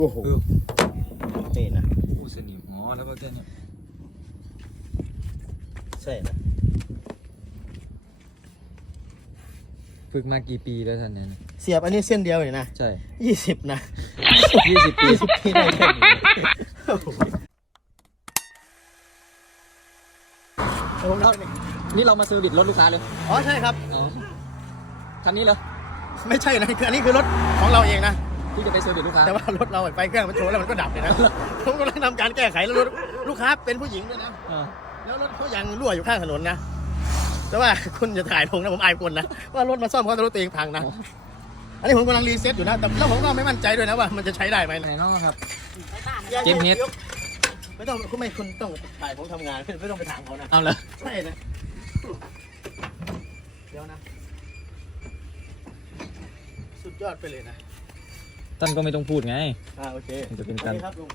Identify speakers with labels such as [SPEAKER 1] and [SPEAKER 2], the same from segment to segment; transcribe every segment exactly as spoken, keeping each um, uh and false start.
[SPEAKER 1] โอ้โหนี่นะ
[SPEAKER 2] ผู้สนิมอ๋อแล้วก็แค่นี้
[SPEAKER 1] ใช่นะ
[SPEAKER 2] ฝึกมากี่ปีแล้วท่านเนี่ย
[SPEAKER 1] เสียบอันนี้เส้นเดียวเลยนะ
[SPEAKER 2] ใช่
[SPEAKER 1] ยี่สิบนะ
[SPEAKER 2] ยี่สิบปี
[SPEAKER 1] ยี่สิบปีได้แค่นี้
[SPEAKER 2] นี่เรามาเซอร์วิสรถลูกค้าเลย
[SPEAKER 1] อ๋อใช่ครับ
[SPEAKER 2] อ๋อคันนี้เหรอ
[SPEAKER 1] ไม่ใช่นะคืออันนี้คือรถของเราเองนะ
[SPEAKER 2] ที่จะไปเซอร์วิสลูกค้า
[SPEAKER 1] แต่ว่ารถเราไฟเครื่องมันโชว์แล้วมันก็ดับเลยนะผมกำลังทำการแก้ไขแล้วรถลูกค้าเป็นผู้หญิงด้วยนะแล้วรถเขายังรั่วอยู่ข้างถนนนะแต่ว่าคุณจะถ่ายลงนะผมอายคนนะว่ารถมาซ่อมเพราะรถตัวเองพังนะอันนี้ผมกำลังรีเซ็ตอยู่นะแต่แล้วผมก็ไม่มั่นใจด้วยนะว่ามันจะใช้ได้ไหม
[SPEAKER 2] ไหนน้องครับ
[SPEAKER 1] เกมเฮดไม่ต้องคุณไม่คุณต้องถ่ายผมทำงานไม่ต้องไปถามเขานะ
[SPEAKER 2] เอาเลย
[SPEAKER 1] ใช่นะเดี๋ยวนะสุดยอดไปเลยนะ
[SPEAKER 2] ท่านก็ไม่ต้องพูดไง
[SPEAKER 1] อ่าโอเค
[SPEAKER 2] มันจะเป็นการ
[SPEAKER 1] ครับลุง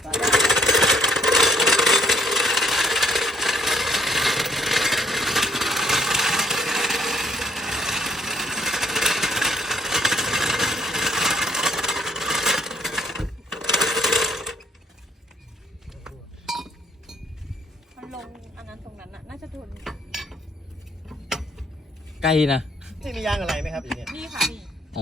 [SPEAKER 3] ลงอันนั้นตรงนั้นน่ะน่าจะโดน
[SPEAKER 2] ไกลนะ
[SPEAKER 1] ที่มียางอะไรไหมครับอย่างเนี้ย
[SPEAKER 3] นี่ค่ะนี่
[SPEAKER 2] อ๋อ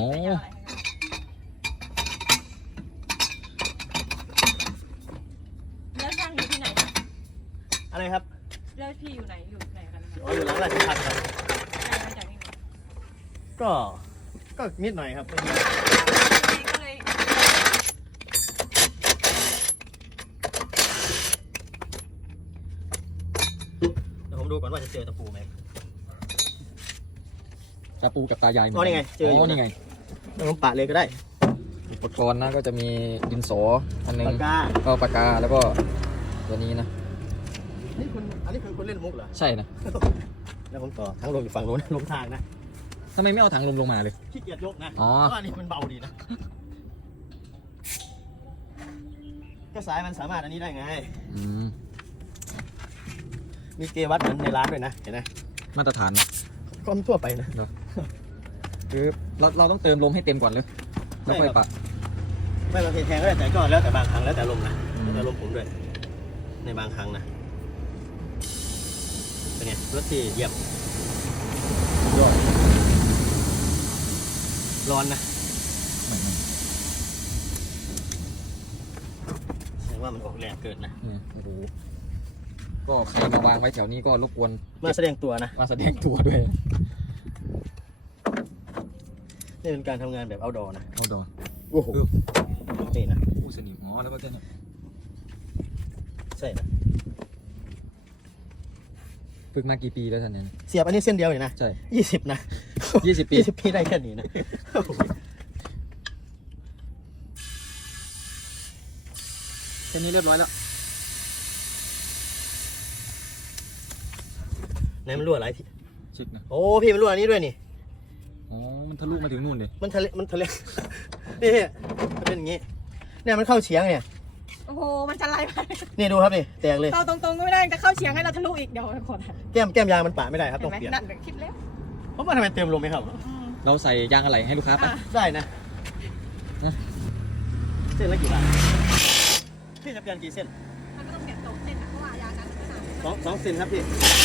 [SPEAKER 3] แล้วช่างอยู่ที่ไหนนะ
[SPEAKER 1] อะไรครับ
[SPEAKER 3] แล้วพี่อยู่ไหนอยู่ไหนกันคะ
[SPEAKER 1] อ๋ออยู่หลังราชพัฒน์ครับ
[SPEAKER 3] ไกลมาจากนี่
[SPEAKER 1] ก็ก็นิดหน่อยครับ
[SPEAKER 3] ก็เลย
[SPEAKER 1] เดี๋ยวผมดูก่อนว่าจะเจอตะปูไหม
[SPEAKER 2] ตะปูกับตายาย
[SPEAKER 1] อ๋อนี่ไงเจออยู่
[SPEAKER 2] นี่ไง
[SPEAKER 1] เดี๋ยวผมปะเลยก็ได้
[SPEAKER 2] อุปกรณ์นะก็จะมีดินสออันนึง
[SPEAKER 1] ปากกา
[SPEAKER 2] ก็ปากกาแล้วก็ตัวนี้นะ
[SPEAKER 1] นี่คุณอันนี้คือคุณเล่นมุกเหรอ
[SPEAKER 2] ใช่นะ
[SPEAKER 1] แล้วผมต่อทั้งลงอยู่ฝั่งโน้นลงทางนะ
[SPEAKER 2] ทำไมไม่เอาถังลมลงมาเลย
[SPEAKER 1] ขี้เกียจยกนะ
[SPEAKER 2] อ๋อ
[SPEAKER 1] เพราะอันนี้มันเบาดีนะก็สายมันสามารถอันนี้ได้ไง
[SPEAKER 2] อืม
[SPEAKER 1] มีเกวัดเหมือนในร้านด้วยนะเห็นไหม
[SPEAKER 2] มาตรฐาน
[SPEAKER 1] ก็ทั่วไปนะ
[SPEAKER 2] คือเราเราต้องเติมลมให้เต็มก่อนเลยแล้วค่อยปะ
[SPEAKER 1] ไม่บางทีแทงก็ได้แต่ก็แล้วแต่บางครั้งแล้วแต่ลมนะแล้วแต่ลมผมด้วยในบางครั้งนะเป็นไงรถที่เยี่ยมยอดร้อนนะแสดงว่ามันออกแรงเกินนะ
[SPEAKER 2] โอ้โหก็ใครมาวางไว้แถวนี้ก็รบกวน
[SPEAKER 1] มาแสดงตัวนะ
[SPEAKER 2] มาแสดงตัวด้วย
[SPEAKER 1] นี่เป็นการทำงานแบบเอาดอนะ
[SPEAKER 2] เอาดอ
[SPEAKER 1] โอ้โหนี่นะ
[SPEAKER 2] ผู้สนิมอ๋อแล้วก็แค่นี้
[SPEAKER 1] ใช่นะ
[SPEAKER 2] ฝึกมากี่ปีแล้วท่านเนี่ย
[SPEAKER 1] เสียบอันนี้เส้นเดียวเลยนะ
[SPEAKER 2] ใช่
[SPEAKER 1] ยี่สิบนะ
[SPEAKER 2] ยี่สิบปี
[SPEAKER 1] ยี่สิบปีได้แค่นี้นะ
[SPEAKER 2] แค่นี้เรียบร้อยแล้ว
[SPEAKER 1] ไหนมันรั่วอะไรพี่
[SPEAKER 2] ชิกนะ
[SPEAKER 1] โอ้พี่มันรั่วอันนี้ด้วยนี่
[SPEAKER 2] อ๋อมันทะลุมาถึงนู่นเลย
[SPEAKER 1] มันทะเลมันทะเลนี่มันเป็นอย่างงี้เนี่ยมันเข้าเฉียงเนี่ย
[SPEAKER 3] โอ้โหมันจะไล่ไป
[SPEAKER 1] นี่ดูครับนี่แตกเลย
[SPEAKER 3] ต่อตรงๆก็ไม่ได้จะเข้าเฉียงให้เราทะลุอีกเดี๋ยวขอ
[SPEAKER 1] แก้มแก้มยางมันปะไม่ได้ครับต้องเปลี่ยน
[SPEAKER 3] นั่นคิดแล้ว
[SPEAKER 1] เพราะว่าทำไมเติมลมไหมครับ
[SPEAKER 2] เราใส่ยางอะไรให้ลูกค้าปะ
[SPEAKER 1] ได้นะเส้นละกี่บาทพี่จะเปลี่ยนกี่เส้น
[SPEAKER 3] มันก็ต้องเปลี่ยนสองเส้นเพราะว่ายางนั้น
[SPEAKER 1] สองสองเส้นครับพี่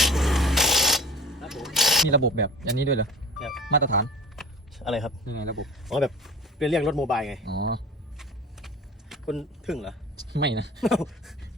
[SPEAKER 2] มีระบบแบบอย่างนี้ด้วยเหรอมาตรฐาน
[SPEAKER 1] อะไรครับ
[SPEAKER 2] ยังไงระบบ
[SPEAKER 1] อ๋อแบบเป็นเรียกรถโมบายไง
[SPEAKER 2] อ๋อ
[SPEAKER 1] คุณถึงเหรอ
[SPEAKER 2] ไม่นะ